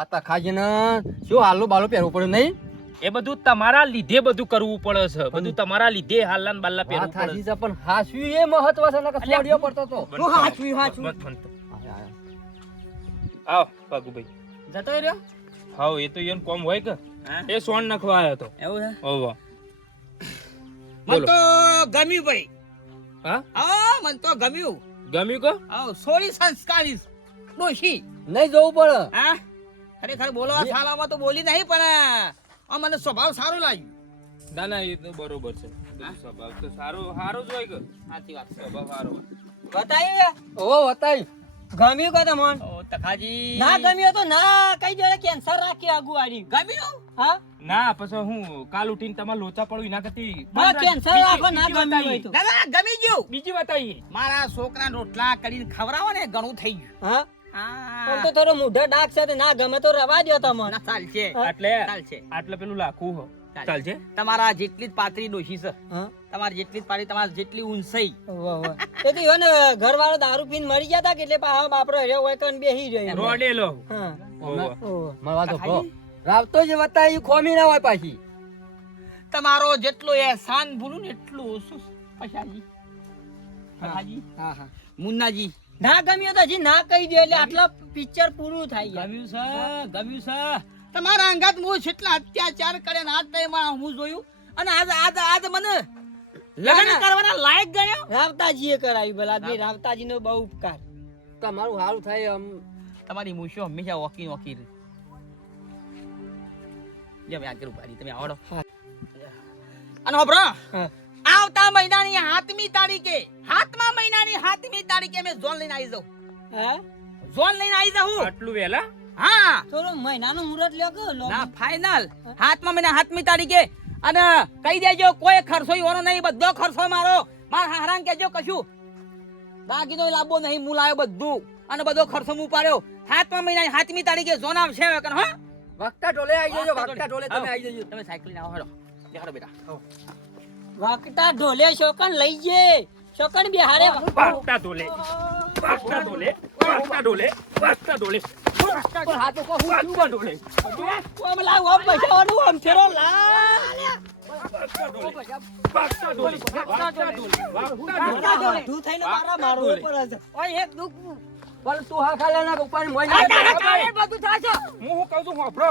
આ તખાજીને શું હાલો બાલો પહેરવું પડે નહીં? એ બધું તમારા લીધે બધું કરવું પડે છે. બધું તમારા લીધે હાલન બાલ્લા પહેરવું પડે છે. પણ હાસવી એ મહત્વ છે નકર સોડિયો પડતો તો. હું હાસવી હાચવી, આવ પગુભાઈ જતો રહ્યો? હાવ એ તો એન કોમ હોય કે? એ સોન નખવા આવ્યો તો. એવું છે ઓવા મને. તો ગમ્યું ભાઈ. હા? હા મન તો ગમ્યું. ગમ્યું કે? આવ સોરી સંસ્કારી ડોશી. નહીં જવું પડે. હા? ખરેખર બોલવા થાલામાં તો બોલી નહીં પણ આ મને સ્વભાવ સારો લાગ્યો. ના ના એ તો બરોબર છે. સ્વભાવ તો સારો સારો જ હોય કે. સાચી વાત સ્વભાવ સારો બતાવી ઓ બતાવી ગમ્યું કે તમને? ઓ તખાજી. ના ગમ્યો તો ના કઈ જોડે કેન્સર રાખી આગુવાડી ગમ્યું? હા? ના પછી હું કાલ ઉઠીને તમારે લોચા પડું એના કરતી હા, કેન્સર રાખો, ના ગમ્યું હોય તો. ગમી ગયું. બીજી બતાવી. મારા છોકરા રોટલા કરીને ખવડાવો ને ઘણું થઈ ગયું. હા? હા. તો થોડો મૂઢો ડાક છે તે ના ગમે તો રવા દો તમને. ના, ચાલશે. એટલે ચાલશે. આટલે પેલું લાખું હો. ચાલશે. તમારા જેટલી જ પાતળી ડોશી છે. તમારી જેટલી જ પાતળી તમારી જેટલી ઊંચાઈ. તો તો ઈવન ઘર વાળો દારૂ પીને મરી ગયા તા કે એટલે પાછો બાપરો હેર્યો હોય કન બેહી રહ્યો રોડેલો હા. ઓવા. ઓહો. મારી રાવતો જે વતાઈ ખોમી ના હોય પાછી. તમારો જેટલો એહસાન ભૂલું ને એટલું ઓછું છે. પછાજી. પછાજી. હા હા. મુન્નાજી. ના ગમ્યું તો હજી ના કહી દો એટલે આટલા પિક્ચર પૂરું થાય ગમ્યું છે ગમ્યું છે. તમારા અંગાત હું જેટલા અત્યાચાર કરે ને આજ તઈ માં હું જોયું. અને આજ આજ આજ મને લગ્ન કરવાના લાયક ગયો? રાવતાજીએ કરાવી ભલા બે રાવતાજીનો બહુ ઉપકાર. તમારું સારું થાય આમ તમારી મૂછો હંમેશા ઓકી ઓકી રહી જે યાદ કરું ઊભા તમે આવડો. હા. અને હોભળો હા. આવતા મહિનાની હાથમી તારીખે સાતમા મહિનાની હાથમી તારીખે મેં ઝોન લઈને આવી જાઉં. હે? ઝોન લઈને આવી જાઉં. આટલું વેલા હા. થોડો મહિનાનો મુહૂર્ત લ્યો કે ના ફાઇનલ સાતમા મહિના હાથમી તારીખે. અને કહી દેજો કોઈ ખર્ચો ઈવાનો નહીં બધો ખર્ચો મારો. માર હારાન કેજો કશું. બાકી તો લાંબો નહીં હું લાવ્યો બધું. અને બધો ખર્ચો હું પાડ્યો સાતમા મહિનાની સાતમી તારીખે ઝોન આવશે હવે હો? વખતા ટોલે આવી જજો વખતા ટોલે તમે આવી. જજો. તમે સાયકલ આવો હેડો. દેખાડો બેટા. વાકટા ઢોલે શોકન લઈ જે શોકન બિહારે વાકટા ઢોલે વાકટા ઢોલે વાકટા ઢોલે વાકટા ઢોલે હું વાગતા ઓમ લાવ ઓમ પૈસાવાનું ઓમ ફેરો લા વાગતા ડોલે વાગતા ડોલે વાગતા ડોલે વાગતા ડોલે ઢુ થઈને મારા મારવો પડે છે ઓય એક દુખ પણ તું હા ખાલે ના ઉપર મોઈ ના બધું થાય છે હું કહું છું હોભળો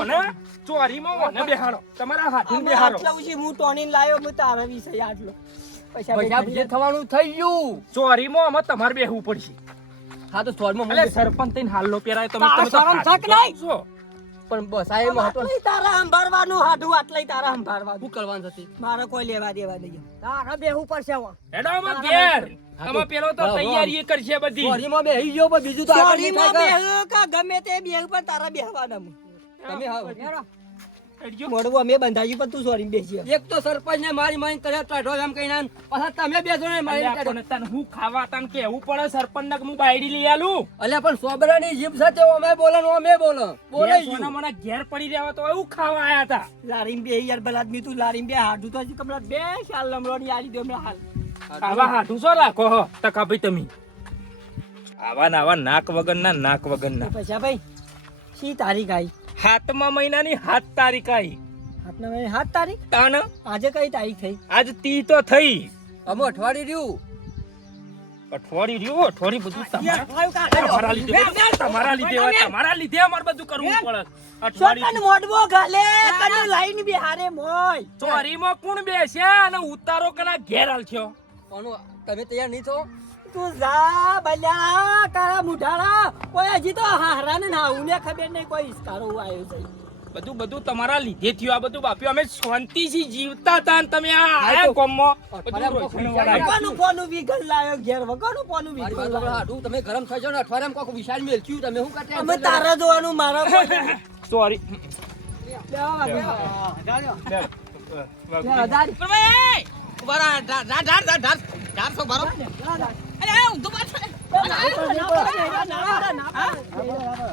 ઓને ચોરીમાં ઓને બેહાડો. તમારા હાથી બેહાડો. આટલા ઉછી હું ટોણીને લાયો હું તારા વિશે આટલો. પૈસા પૈસા પૈસા જે થવાનું થઈ ગયું. ચોરીમાં અમે તમારે બેહવું પડશે. હા તો સ્ટોરમાં મને સરપંચ થઈને હાલ્લો પેરાય તમે તમે તો શરમ થક નહીં? છો. પણ બસ આ એ મહત્વ તારા સંભાળવાનું હાડું આટલે તારા સંભાળવાનું. શું કરવાનું હતી મારે કોઈ લેવા દેવા નહીં. તારા બેહવું પડશે હવે. હેડો અમે ઘેર. અમે પેલો તો તૈયારી કરશે બધી. ચોરીમાં બેહી ગયો પણ બીજું તો આગળ બેહ કે? ગમે તે બેહ પણ તારા બેહવાના હું. તમે હા હેડજો. અમે બંધાયું પણ તું સોરી બેસી એક તો સરપંચ ને મારી મારી કરે ટાઢો એમ કઈ આન. પાછા તમે બેસો ને મારી તને હું ખાવા તને કેવું પડે? સરપંચ ને કે હું બાયડી લઈ આલું? અલ્યા પણ સોબરાની જીભ સાથે અમે બોલો અમે બોલો. બોલે સોના મને ઘેર પડી રહ્યા તો એવું ખાવા આયા હતા. લારીમ બે યાર બલાદ મી તું લારીમ બે હાડું તો હજી કમલા બે શાલ લમરો ની આલી દે હમણાં હાલ. આવા હાડું શું રાખો હો? તકા ભાઈ તમે. આવા ના આવા નાક વગર ના નાક વગર ના પૈસા ભાઈ શી તારીખ આવી સાતમા મહિનાની સાત તારીખ આવી આપના મહિના સાત તારીખ? તાન. આજે કઈ તારીખ થઈ? આજ તી તો થઈ. અમો અઠવાડિયું રહ્યું. અઠવાડિયું રહ્યું અઠવાડિયું બધું તમારા લીધે તમારા લીધે તમારા લીધે અમારે બધું કરવું પડે. અઠવાડિયું મોઢવો ગાલે તને લાઈન બી હારે મોય. ચોરીમાં કોણ બેસ્યા અને ઉતારો કના ઘેર હાલખ્યો થયો તમે તૈયાર નહીં થો. તું જા બલ્યા કારા મુઢાળા. કોઈ હજી તો હારા ને નાવું ને ખબર નહીં કોઈ ઇસ્કારો આવ્યો છે. બધું બધું તમારા લીધે થયું આ બધું બાપ્યો અમે શાંતિથી જીવતા હતા ને તમે આ આયા કોમમાં. વગરનું કોનું વિગલ લાયો ઘેર વગરનું કોનું વિઘલ હાડું તમે ગરમ થઈ જાવ ને અઠવાડિયામાં કોક વિશાળ મેલચ્યું તમે શું કરતા અમે તારા જોવાનું મારા સોરી રહો, ઢાર, ઢાર, ઢાર, ઢાર, ઢાર, ઢાર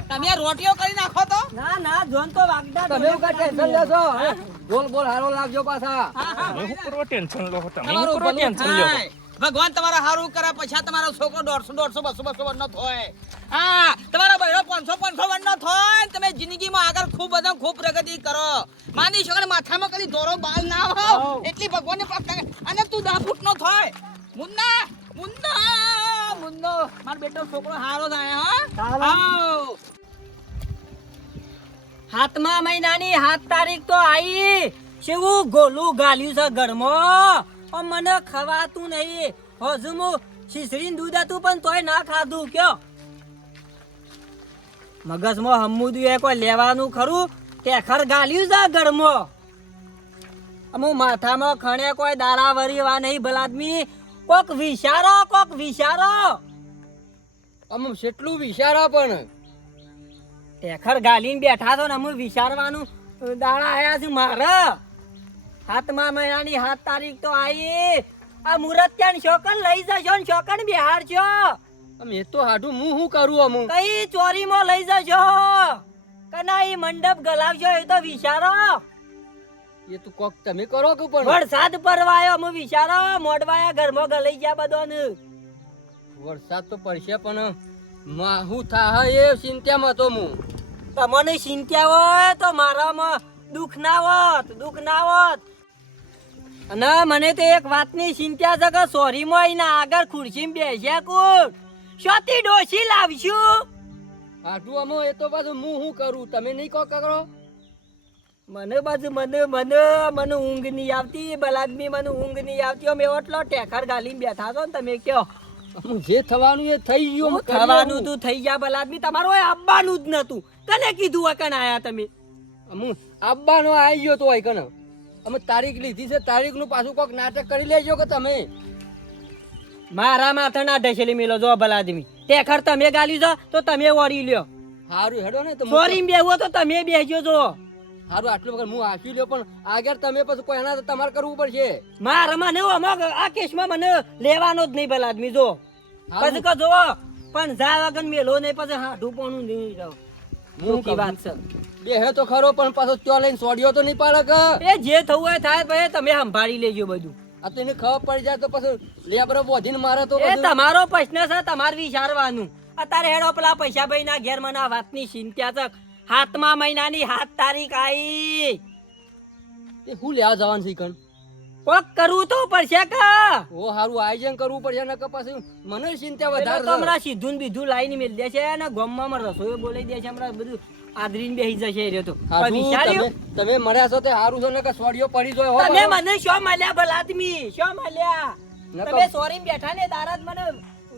તમે રોટીઓ કરી નાખો તો ના ના જોન તો વાગડા તમે ઉકા ટેન્શન લેશો બોલ બોલ હારો લાગજો પાછા હું કરો ટેન્શન લો તમે હું તમારું કરો ટેન્શન લો ભગવાન તમારા હારું કરે પછી તમારો છોકરો દોઢસો દોઢસો બસો બસો વર્ષ નો થાય હા તમારો બહેરો પાંચસો પાંચસો વર્ષ નો થાય તમે જિંદગીમાં આગળ ખૂબ બધા ખૂબ પ્રગતિ કરો માની છોકરા માથામાં કદી દોરો બાલ ના હો. એટલી ભગવાનને પ્રાપ્ત અને તું દસ ફૂટનો થાય મુન્ના મુન્ના મારો બેટો છોકરો હારો થાય હા. હાથમા મહિનાની હાથ તારીખ તો આવી શેવું ગોલું ગાલ્યું છે ઘરમાં? ઓ મને ખવાતું નહીં. હજુ હું દૂધ હતું પણ તોય ના ખાધું કયો? મગજમાં હમુદું એ કોઈ લેવાનું ખરું? ટેખર ગાલ્યું છે ઘરમાં? અમુ માથામાં ખણે કોઈ દારાવરી વા નહીં ભલાદમી. કોક વિચારો કોક વિચારો. અમુક કેટલું વિચારા પણ. ટેખર ગાલીને બેઠા છો ને અમે વિચારવાનું. દાડા આયા છે મારે. હાથમાં મહિનાની સાત તારીખ તો આવી આ મુરત ત્યાં શોકન લઈ જશો ને શોકન બિહાર છો? એ તો હાડું હું શું કરું અમુક કઈ ચોરીમાં લઈ જશો? કના એ મંડપ ગલાવશો એ તો વિચારો. એ તું કોક તમે કરો કે પણ? વરસાદ પરવાયો અમે વિચારો. મોડવાયા ઘરમાં ગલાઈ ગયા બધોને. વરસાદ તો પડશે પણ હું થા એ ચિંતામાં તો હું. તમને ચિંતા હોય તો મારામાં દુઃખ ના હોત દુઃખ ના હોત. અને મને તો એક વાતની ચિંતા છે કે સોરીમાં એના આગળ ખુરશીમાં બેસ્યા કુટ શોતી ડોસી લાવશું. આટલું અમો એ તો પાછું હું શું કરું? તમે નહીં કહો કરો? મને બાજુ મને મને મને ઊંઘ નહીં આવતી બલાદમી મને ઊંઘ નહીં આવતી. અમે એટલો ટેકર ગાલીને બેઠા છો ને તમે કયો જે થવાનું એ થઈ ગયું થવાનું તું થઈ ગયા બલાદમી તમારું એ આવવાનું જ નતું. કને કીધું અકન આયા તમે? હું આવવાનો આવી ગયો તો હોય કને. અમે તારીખ લીધી છે તારીખનું પાછું કોક નાટક કરી લેજો કે તમે. મારા માથે ના ઢસેલી મેલો જો બલાદમી ટેકર તમે ગાલી જો તો તમે વળી લ્યો. સારું હેડો ને તો હું ચોરી તો તમે બેહજો જો. સારું આટલું વખત હું હાંસી લ્યો પણ આગળ તમે પછી કોઈ એના તમારે કરવું પડશે. મારામાં નહીં અમાર આ કેસમાં મને લેવાનો જ નહીં ભલા આદમી જો. પછી કહો પણ જા વગર મેલો નહીં પછી હાડું પણ નહીં જાવ હું મોટી વાત છે. બે હે તો ખરો પણ પાછો ત્યાં લઈને સોડ્યો તો નહીં પાડે કે? એ જે થવું હોય થાય ભાઈ તમે સંભાળી લેજો બધું. આ તો એને ખબર પડી જાય તો પછી લેબરો બોધીને મારે તો એ તમારો પ્રશ્ન છે તમારે વિચારવાનું. અત્યારે હેડો પેલા પૈસા ભાઈ ના ઘેર મને આ વાતની ચિંતા છે હાથમા મહિનાની હાથ તારીખ આવી તે હું લેવા જવાનું છે કણ કોક કરવું તો પડશે કા? ઓ હારું આયોજન કરવું પડશે ને પછી મને ચિંતા વધારે તો હમણાં સીધું બીધું લાઈને મેલ છે અને ગામમાં રસોઈ બોલાઈ દેશે હમણાં બધું આદરીને બેહી જશે રહ્યો તો. તમે મળ્યા છો તે હારું છો ને કે સોડિયો પડી જાય તમે મને શો મળ્યા ભલા આદમી? શો મળ્યા તમે સોરી બેઠા ને જ મને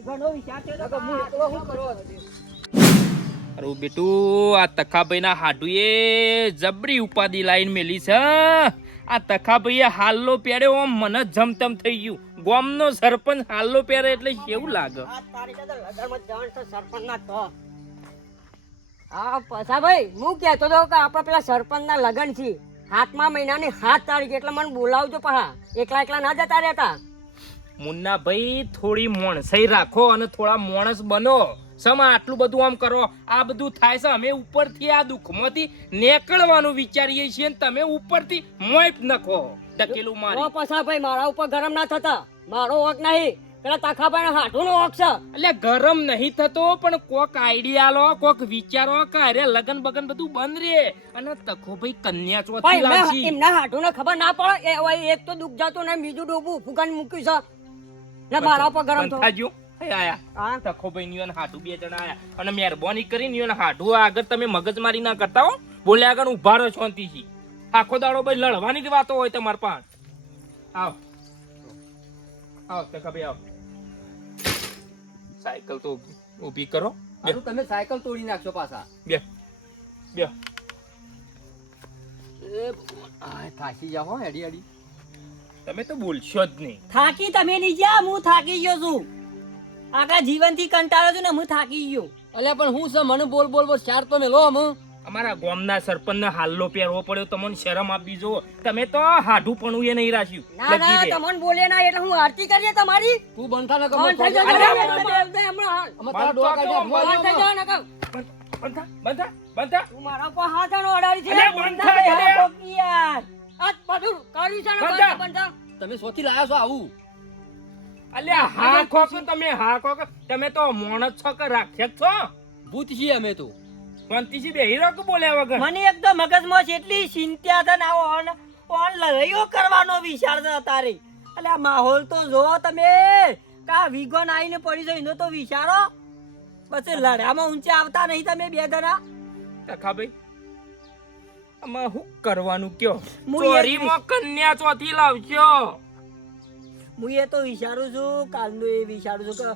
ઘણો વિચાર થયો તો હું એકલો હું કરવા? અરે બેટું આ તખાભાઈના હાડુએ જબરી ઉપાધિ લાઈન મેલી છે આ તખાભાઈએ હાલ્લો પહેર્યો આમ મને જમતમ થઈ ગયું. ગોમનો સરપંચ હાલ્લો પહેરે એટલે કેવું લાગે? હા પસાભાઈ હું કહેતો હતો કે આપણા પેલા સરપંચના લગ્ન છે. સાતમા મહિનાની સાત તારીખ એટલે મને બોલાવજો પહા. એકલા એકલા ના જતા રહેતા. મુન્નાભાઈ થોડી મોણસાઈ રાખો અને થોડા મોણસ બનો. સમા આટલું બધું આમ કરો. આ બધું થાય છે. અમે ઉપરથી આ દુઃખમાંથી નીકળવાનું વિચારીએ છીએ ને તમે ઉપરથી મોઈપ નખો. ટકેલું મારી. ઓ પસાભાઈ મારા ઉપર ગરમ ના થતા. મારો હક નહીં. પેલા તાખાભાઈ હાથું નો હક છે. એટલે ગરમ નહીં થતો પણ કોક આઈડિયા લો કોક વિચારો કે અરે લગન બગન બધું બંધ રે. અને તખો ભાઈ કન્યા ચોથી ભાઈ લાવશી. એમના હાથું ખબર ના પડે. એ એક તો દુઃખ જતું ને બીજું ડોબું ફૂકાન મૂક્યું છે. ને મારા ઉપર ગરમ થયું આયા. તખો ભાઈ અને બે જણા આયા. અને મહેરબાની કરીને ઈયોને હાટુ. આગળ તમે મગજમારી ના કરતા હો. બોલ્યા આગળ ઊભા રહો શાંતિથી. આખો દાડો ભાઈ લડવાની જ વાતો હોય તમાર પાસે. આવ. આવ તખા ભાઈ આવ. સાયકલ તો ઊભી કરો. બે. તમે સાયકલ તોડી નાખશો પાછા. બે. બે. થાકી જાઓ હો હેડી હેડી. તમે તો બોલશો જ નહીં. થાકી તમે નહીં જ્યાં હું થાકી ગયો છું. આખા જીવનથી કંટાળો છું ને હું થાકી ગયો. અલ્યા પણ હું છે? મને બોલ બોલ બોલ ચાર તો મેલો અમે અમારા ગામના સરપંચને હાલ્લો પહેરવો પડ્યો તમને શરમ આપી જો તમે તો હાઢું પણ એ નહીં રાખ્યું. ના ના તમને બોલે ના એટલે હું આરતી કરીએ તમારી? તું બંધા ન કમ થઈ હમણાં. અમે તારા કાઢ્યા, બંધ થઈ જાઓ ને કહો. બંધા બંધા બંધા તું મારા પર હાથ આનો અડાડી છે. અલ્યા, બંધ. યાર આ બધું કર્યું છે ને બંધ. તમે સોથી લાયા છો આવું? અલ્યા હા ખો કે તમે હા ખો કે તમે તો મોણ છો કે રાક્ષસ છો? ભૂત છીએ અમે તો. શાંતિથી બેહી કે બોલ્યા વગર? મને એક તો મગજમાં એટલી ચિંતા છે ને આવો ઓન ઓન લડાઈઓ કરવાનો વિચાર છે તારે એટલે માહોલ તો જો તમે. કા વિગોન આવીને પડી જાય એનો તો વિચારો. પછી લડામાં ઊંચા આવતા નહીં તમે બે જણા. ટકાભાઈ આમાં શું કરવાનું કયો? ચોરીમાં કન્યા ચોથી લાવજો. હું એ તો વિચારું છું કાલનું એ વિચારું છું કે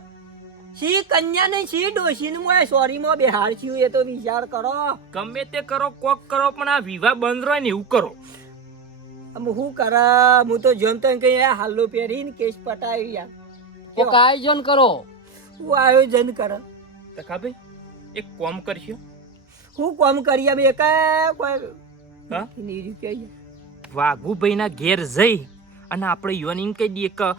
સી કન્યા નહીં ડોશી ડોશીનું મોય સોરીમાં બેહાર છું એ તો વિચાર કરો. ગમે તે કરો કોક કરો પણ આ વિવાહ બંધ રહે ને એવું કરો. આમ હું કરે? હું તો જોન તો કઈ હાલો પહેરીને કેસ પટાવી યાર. કોક આયોજન કરો. હું આયોજન કરે. ટકાભાઈ એક કોમ કરશો હું કોમ કરી અમે એકા કોઈ હા? નહીં રૂપિયા વાઘુભાઈના ઘેર જઈ અને આપણે યુવાન એમ કહી દઈએ કે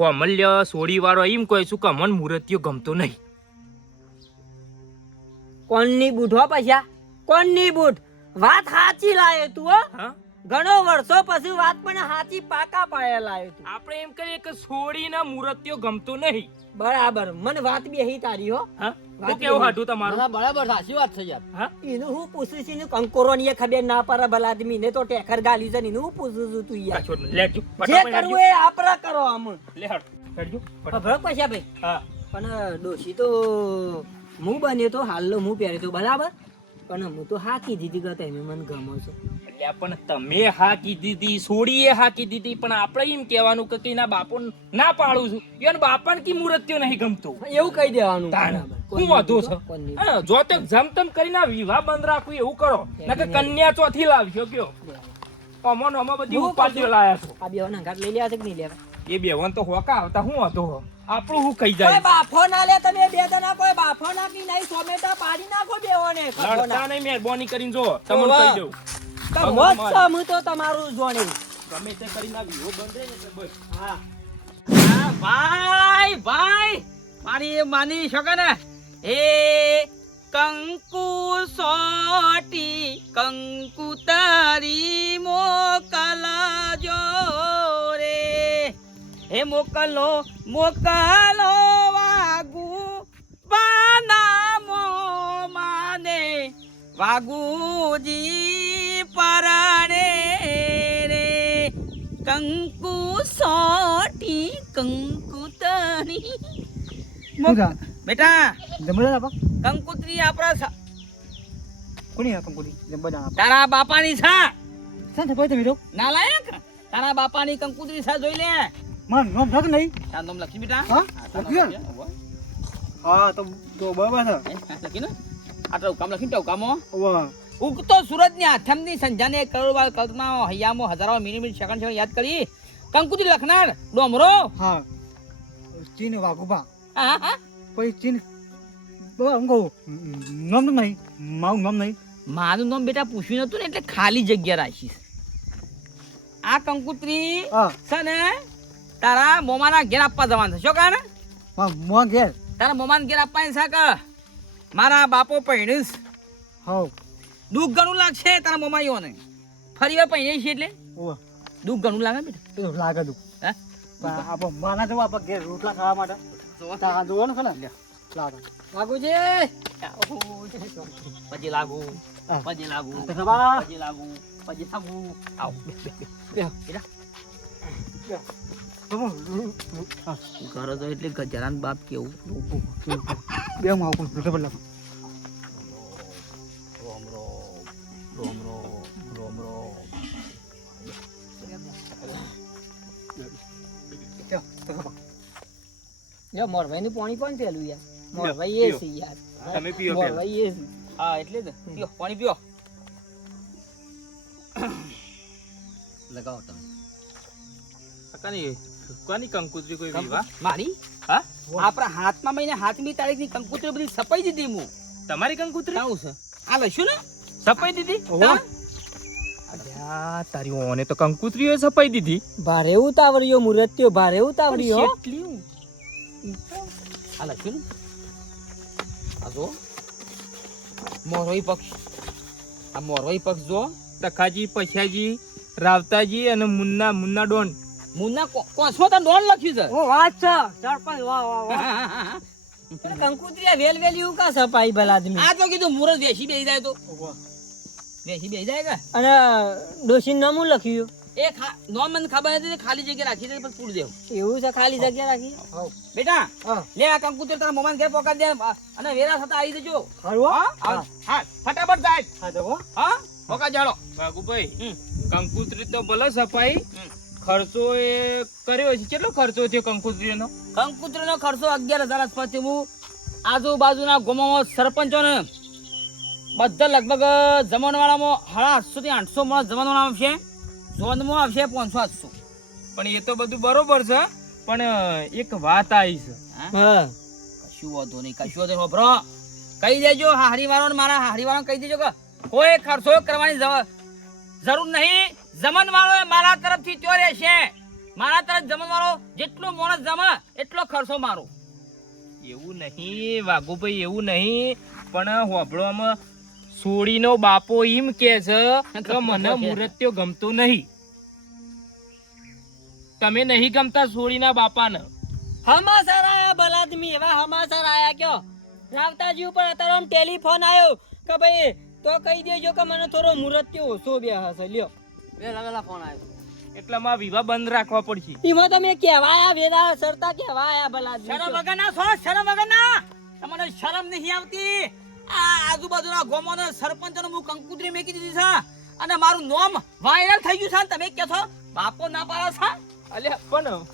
હોમલ્ય સોડી વાળો એમ કહે છું કે મન મૂર્તિઓ ગમતો નહીં. કોણની બૂટ હો પૈસા કોણની બૂટ વાત સાચી લાયો તું હો. હા? ઘણો વર્ષો પછી વાત પણ સાચી પાકા પાયે લાયો તું. આપણે એમ કહીએ કે સોડીના મૂર્તિઓ ગમતો નહીં. બરાબર. મને વાત બેહી તારી હો. હા? તો કેવું હાટું તમારું? ના, બરાબર સાચી વાત છે યાર. હા? એનું હું પૂછું છું કંકોરો ની ખબર ના પડે ભલા આદમી ને તો ટેકર ગાલી છે એનું હું પૂછું છું તું યાર? જે કરવું એ આપડા કરો આમ. લે હટ. હેડજો ફટાફટ. પૈસા ભાઈ હા. પણ ડોશી તો હું બન્યો તો હાલનો હું પહેર્યો તો બરાબર? પણ હું તો હાકી દીધી કે તમે મને ગમો છો. એટલે પણ તમે હા કીધી હતી સોડીએ હા કીધી હતી પણ આપણે એમ કહેવાનું કે કઈ ના બાપો ના પાડું છું. યાર બાપાને કી મૂર્તિઓ નહીં ગમતો? એવું કહી દેવાનું. હું વાંધો છે? હા, જો તે જમતમ કરીને વિવાહ બંધ રાખવું એવું કરો. નકર કન્યા ચોથી લાવશો કયો. અમો બધી હું ઉપાધિઓ લાયા છો. આ બે નંગાટ લઈ લ્યા છે કે નહીં લેવા? એ બેવન તો હોકા આવતા હું હતો? આપણું હું કહી જાય? બાફો ના લે તમે બે જણા કોઈ બાફો નાખી નહીં સોમેટા પાડી નાખો બેઓને લડતા નહીં મહેરબાની કરીને જો તમને કહી દઉં. મોજ છે તો તમારું જોણે. ગમે તે કરીને આ વિવાહ બંધ રહે એટલે બસ. હા. હા, ભાઈ ભાઈ મારી માની શકે ને? એ કંકુ સોટી કંકુ તારી મોકલા હે મોકલો મોકલો વાગુ પાના માને. વાગુજી પરણે રે કંકુ સોટી કંકુ બેટા મોક- બેટા કંકુત્રી આપણા સા- તારા બાપાની છા. નાલાયક તારા બાપાની કંકુત્રી છા જોઈ લે. તારું નામ લખી બેટા. હા? હા, તારું નામ? લખી, હોવે. હા તો તો બરાબર છે. હે, લખી ને આ ટવકામ લખી ટવકામાં વાહ. ઉગતો સૂરજની આથમની સંજાને કરોડ વાર કલ્પના હૈયામો હજારો મિનિટ સેકન્ડ સેકન્ડ યાદ કરી. કંકુત્રી લખનાર ડોમરો. હા. ચીન વાઘુબા હા, હા. કોઈ ચીન હું કહું નામ તો નહીં. મારું નામ નહીં. મારું નામ બેટા પૂછ્યું નતું ને એટલે ખાલી જગ્યા રાખીશ. આ કંકુત્રી હા. છે ને તારા મોમાના ઘેર આપવા જવાનું છે. શું કાને મોં ઘેર? તારા મોમાના ઘેર આપવાની છે કે? મારા બાપો પહેણીશ હોવ. દુઃખ ઘણું લાગશે તારા મોમા ઈઓને ફરી વાર પહેણી છે એટલે? દુઃખ ઘણું લાગે બેટા. લાગે દુઃખ. હે? આપો માના જવા આપણે ઘેર રોટલા ખાવા માટે. તા જોવાનું છે ને? લાગે પછી લાગુ. હા. પછી લાગુ. પછી લાગુ. પછી લાગુ આવ. બે. બેટા. હા ઘરે તો એટલે ગજરાન બાપ કેવું બે હું આવું લાગુ રોમ રોમ રોમ રોમ. જો મોરભાઈ નું પાણી કોણ પેલું યાર? મોરભાઈ એ છે યાર. તમે પીઓ. મોરભાઈ એ છે. હા એટલે જ. પીઓ પાણી પીઓ. લગાવો તમે. કાની કોની કંકુતરી કોઈ વિવાહ? મારી? હા? આપણા હાથમાં મહિને હાથમી તારીખની કંકુતરી બધી સપાઈ દીધી હું તમારી કંકુતરી? આવું છે. આ લઈશું ને? સપાઈ દીધી? તારી ઓને તો કંકુતરીઓ સપાઈ દીધી. ભારે ઉતાવળ્યો મુરત્યો ભારે ઉતાવળ્યો કેટલી આ લખ્યું ને? આ જો મોરવાઈ પક્ષ. આ મોરવાઈ પક્ષ જો તખાજી પછાજી રાવતાજી અને મુન્ના મુન્ના ડોન. મુન્ના કો- તો ડોન લખ્યું છે. ઓ વાત છે. સરપંચ વાહ વાહ વાહ. કંકુતરી વેલ વેલી એવું કા સપાઈ ભલા આદમી. આ તો કીધું મુરત વેસી બેસી જાય તો. વેસી બેસી જાય કે? અને ડોશી નામું લખ્યું? એ નો મને ખબર હતી ખાલી જગ્યા રાખી દે પણ પૂરી દેવું. એવું છે ખાલી જગ્યા રાખી? બેટા. લે આ કંકુતર તારા મોમાન ઘેર પોકા દે અને વેરા થતા આવી જજો. હારું હા. ફટાફટ જાય. હા તો હા પોકાડ જાડો બાગુભાઈ. કંકુત્રી તો ભલે સફાઈ. ખર્ચો એ કર્યો છે. કેટલો ખર્ચો છે કંકુત્રીનો? કંકુતરી નો ખર્ચો અગિયાર હજાર આસપાસ છે. હું આજુબાજુના ગામોમાં સરપંચો ને બધા લગભગ જમણવાળામાં હાડા આઠસો થી આઠસો માણસ જમણવાળા આવશે ઝોનમાં આવશે પાંચસો આઠસો. પણ એ તો બધું બરોબર છે પણ એક વાત આવી છે. હા? કશું વાંધો નહીં કશું વાંધો નહીં હોભળો. કહી દેજો હારી વાળો મારા હારી વાળો કહી દેજો કે કોઈ ખર્ચો કરવાની જવ- જરૂર નહીં. જમન વાળો એ મારા તરફથી ત્યો રહેશે? મારા તરફ જમન વાળો જેટલો મોણસ જમે એટલો ખર્ચો મારો. એવું નહીં વાઘુભાઈ એવું નહીં પણ હોભળવામાં સોડીનો બાપો એમ કે છે કે મને મુરત્યો ગમતો નહીં. તમે નહીં ગમતા સોડીના બાપાને? હમાસર આયા બલાદમી એવા હમાસર આયા કયો? રાવતાજી ઉપર અત્યારે આમ ટેલિફોન આવ્યો કે ભાઈ તો કહી દેજો કે મને થોડો મુહૂર્ત્યો ઓછો બે હશે લ્યો. વેલા વેલા ફોન આવ્યો એટલામાં વિવાહ બંધ રાખવા પડશે. એમાં તમે કેવાયા વેરા સરતા કેવા ભલા શરમ વગર ના છો? શરમ વગર ના તમને શરમ નહીં આવતી? આ આજુબાજુના ગામોના સરપંચોને હું કંકુતરી મેકી દીધી છે. અને મારું નામ વાયરલ થઈ ગયું છે અને તમે કેસો છો? બાપો ના પાડો છો? અલ્યા પણ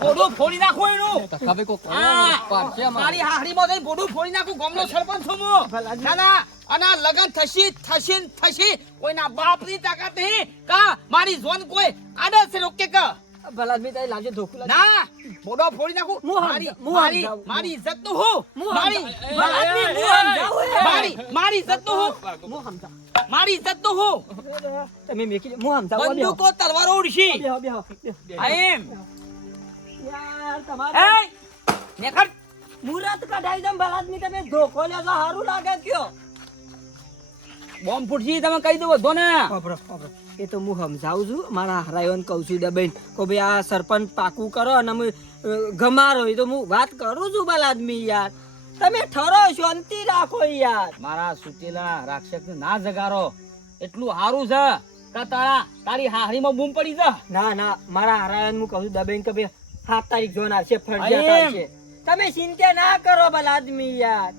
બોડું ફોડી નાખો એનું કોક આ, પાડશે. મારી હાહડીમાં જઈને બોડું ફોડી નાખું ગામનો સરપંચ છું હું ના ના અને આ લગન થશી થશી થશી કોઈના બાપની તાકાત નહીં કા મારી જોન કોઈ આડે છે રોકે કા બલાદમી તારી લાવજો લાવજો. ના બોડો ફોડી નાખું મારી મારી. મારી ઇજ્જતનું હું મારી. મારી. મારી મારી ઇજ્જતનું હું. મારી ઇજ્જતનું હું તમે મેકી. હું સમજાવું. બંદૂકો તલવારો ઉડશી એમ યાર, તમારે એ કઢાઈ દમ બલાદમી તમે ધોકો હારું લાગે કયો. બોમ્બ ફૂટશી તમે કહી દો બધો ને. એ તો હું સમજાવું છું. મારા હરાયોને કહું છું દબાઈને કે ભાઈ આ સરપંચ પાકું કરો અને ગમારો. એ તો હું વાત કરું છું ભલાદમી યાર. તમે ઠરો શાંતિ રાખો યાર. મારા સુતેલા રાક્ષસ ના જગારો. એટલું સારું છે. તારા તારી હારીમાં બૂમ પડી જા ના ના. મારા હરાયન હું કહું છું દબાઈને કે ભાઈ સાત તારીખ જોન આવશે ફરજિયાત આવશે તમે ચિંતા ના કરો બલાદમી યાર.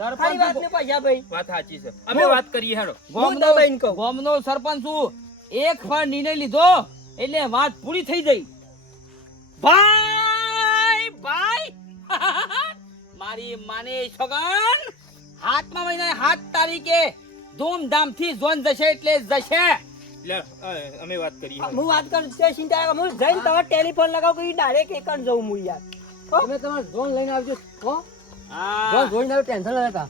ખરી વાત ને પૈસા ભાઈ. વાત સાચી છે. અમે વાત કરીએ હેડો. હું દબાઈને કહું. ગામનો સરપંચ છું. એક ફળ નિર્ણય લીધો એટલે વાત પૂરી થઈ ગઈ. ભાઈ ભાઈ. મારી માને છગન હાથમાં મહિના હાથ તારીખે ધૂમધામથી જોન જશે એટલે જશે. અમે વાત કરીએ હેડો. હું. વાત કરું છે ચિંતા હું જઈને તમારે ટેલિફોન લગાવ કે ડાયરેક્ટ એકણ જઉં હું યાર. તમે તમારે ઝોન લઈને આવજો. હો? હા. જોઈને આવ્યો ટેન્શન લેતા.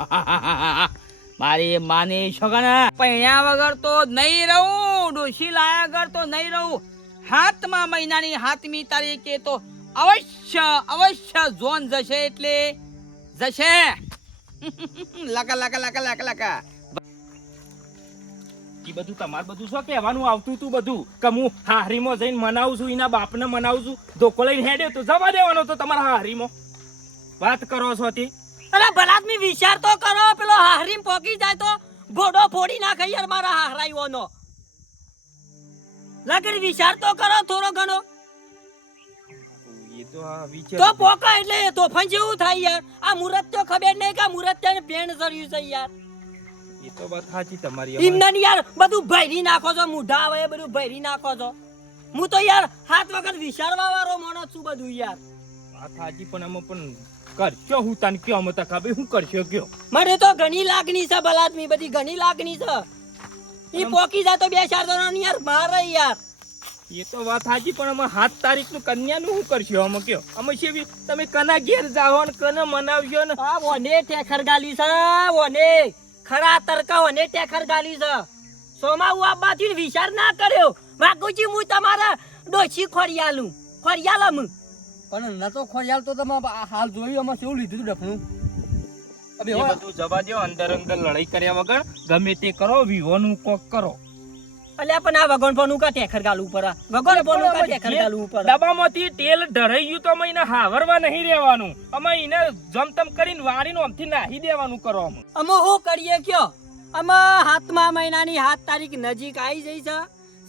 મારી માની છગન પૈણ્યા વગર તો નહીં રહું ડોશી લાયા વગર તો નહીં રહું. હાથમાં મહિનાની હાથમી તારીખે તો અવશ્ય અવશ્ય ઝોન જશે એટલે જશે. લકા લકા લકા લકા લકા. ઈ બધું તમારે બધું શું કહેવાનું આવતું હતું બધું? કે હું હારીમાં જઈને મનાવું છું એના બાપને મનાવું છું? ધોકો લઈને હેડ્યો તો જવા દેવાનો તો તમારા હારીમાં વાત કરો છો તે. અરે ભલાદમી વિચાર તો કરો પેલો હારીમ પોકી જાય તો ઘોડો ફોડી નાખે યાર મારા હારાઈઓનો લગન વિચાર તો કરો થોડો ઘણો. એ તો પોકા એટલે તોફાન જેવું થાય યાર. આ મુરત તો ખબર નહીં કે મુરત ને પેણ સર્યું છે યાર. એ તો વાત સાચી તમારી. એમને યાર બધું ભરી નાખો છો મુઢા આવે બધું ભરી નાખો છો. હું તો યાર હાથ વખત વિચારવા વાળો માણસ છું બધું યાર. વાત સાચી પણ આમાં પણ કરશો હું તને કયો? અમે તો હું કરશો કયો? મને તો ઘણી લાગણી છે બલાદમી બધી ઘણી લાગણી છે. ઈ પોકી જાય તો બે ચાર જણા યાર મારે યાર. એ તો વાત સાચી પણ અમે સાત તારીખનું કન્યા નું શું કરશો? અમે કયો? અમે છે તમે કના ઘેર જાઓ ને કને મનાવશો ને? આ વને ઠેખર ગાલી છે વને. ખરા તરકા અને ટેખર ગાલી છે. સોમા હું આ બાથી વિચાર ના કર્યો. વાકુજી હું તમારા ડોછી ખોરિયાલું. ખોરિયાલમ. પણ ન તો ખોરિયાલ તો તમે આ હાલ જોયું અમે કેવું લીધું ડફણું? બધું જવા દો અંદર અંદર લડાઈ કર્યા વગર ગમે તે કરો વિવોનું કોક કરો. અલ્યા પણ આ વગણ પણ કા ટેખર ગાલું ઉપર? આ? વગણ ફોન કા ટેખર ગાલું ઉપર? ડબ્બામાંથી તેલ ગયું તો અમે હાવરવા નહીં રહેવાનું અમે એને જમતમ કરીને વારીને અમથી નાહી દેવાનું કરો અમે. અમે શું કરીએ કયો? અમે હાથમાં મહિનાની હાથ તારીખ નજીક આવી જઈ છે.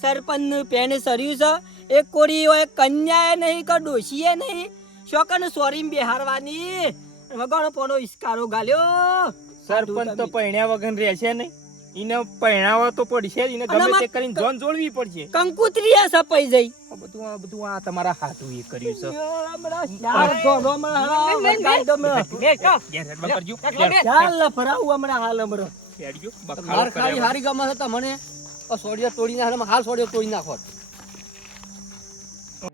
સરપંચનું પેન સર્યું છે. એક કોરી હોય કન્યાએ નહીં કે ડોશીએ નહીં. શોકન સોરી બિહારવાની. વગણ પોનો ઇસ્કારો ગાલ્યો. સરપંચ તો પૈણ્યા વગર રહેશે નહીં. એને પહેણાવા તો પડશે જ ગમે તે કરીને જોન જોડવી પડશે. કંકુતરી આ સપાઈ જઈ. આ બધું આ બધું આ તમારા હાથું એ કર્યું છે. ચાર દો મેં. હેડ કરજો. ચાલ લફરાવું હમણા હાલ હમણાં. હેડજો. બખાડો માર કર્યા ખાલી હારી ગમે છે તમને સોડિયો તોડી નાખે હાલ સોડિયો તોડી નાખો.